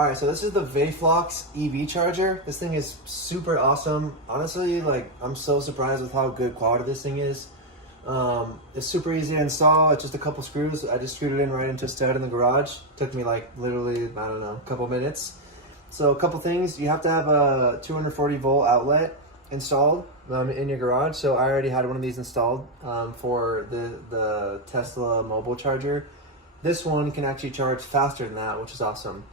All right, so this is the Vayflox EV charger. This thing is super awesome. Honestly, like, I'm so surprised with how good quality this thing is. It's super easy to install. It's just a couple screws. I just screwed it in right into a stud in the garage. Took me like literally, I don't know, a couple minutes. So a couple things, you have to have a 240 volt outlet installed in your garage. So I already had one of these installed for the Tesla mobile charger. This one can actually charge faster than that, which is awesome.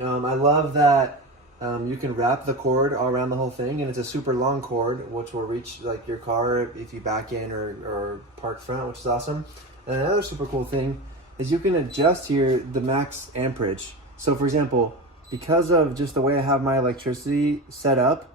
I love that you can wrap the cord all around the whole thing, and it's a super long cord, which will reach like your car if you back in or park front, which is awesome. And another super cool thing is you can adjust here the max amperage. So for example, because of just the way I have my electricity set up,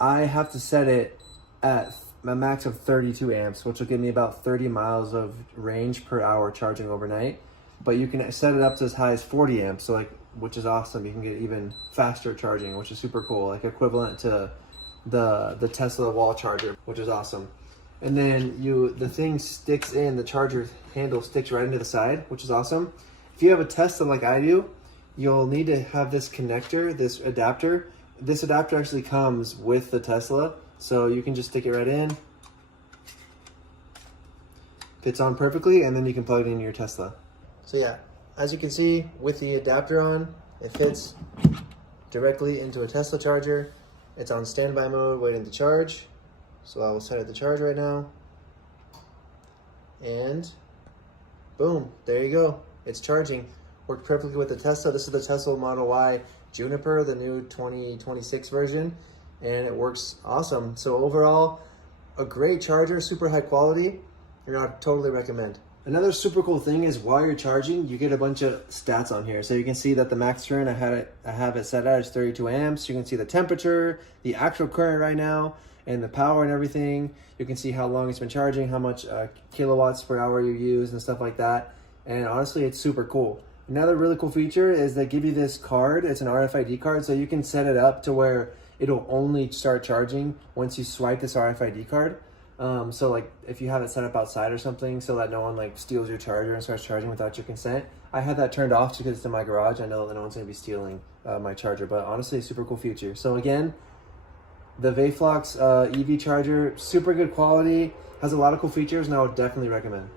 I have to set it at a max of 32 amps, which will give me about 30 miles of range per hour charging overnight. But you can set it up to as high as 40 amps, so like, which is awesome. You can get even faster charging, which is super cool, like equivalent to the Tesla wall charger, which is awesome. And then the thing sticks in, the charger handle sticks right into the side, which is awesome. If you have a Tesla like I do, you'll need to have this connector, this adapter. This adapter actually comes with the Tesla, so you can just stick it right in. Fits on perfectly, and then you can plug it into your Tesla. So yeah, as you can see, with the adapter on, it fits directly into a Tesla charger. It's on standby mode, waiting to charge. So I will set it to charge right now. And boom, there you go. It's charging. Worked perfectly with the Tesla. This is the Tesla Model Y Juniper, the new 2026 version, and it works awesome. So overall, a great charger, super high quality. I totally recommend. Another super cool thing is while you're charging, you get a bunch of stats on here. So you can see that the max current I have it set at is 32 amps. You can see the temperature, the actual current right now, and the power and everything. You can see how long it's been charging, how much kilowatts per hour you use and stuff like that. And honestly, it's super cool. Another really cool feature is they give you this card. It's an RFID card, so you can set it up to where it'll only start charging once you swipe this RFID card. So like if you have it set up outside or something so that no one like steals your charger and starts charging without your consent. I had that turned off because it's in my garage. I know that no one's going to be stealing my charger, but honestly, a super cool feature. So again, the Vayflox EV charger, super good quality, has a lot of cool features, and I would definitely recommend.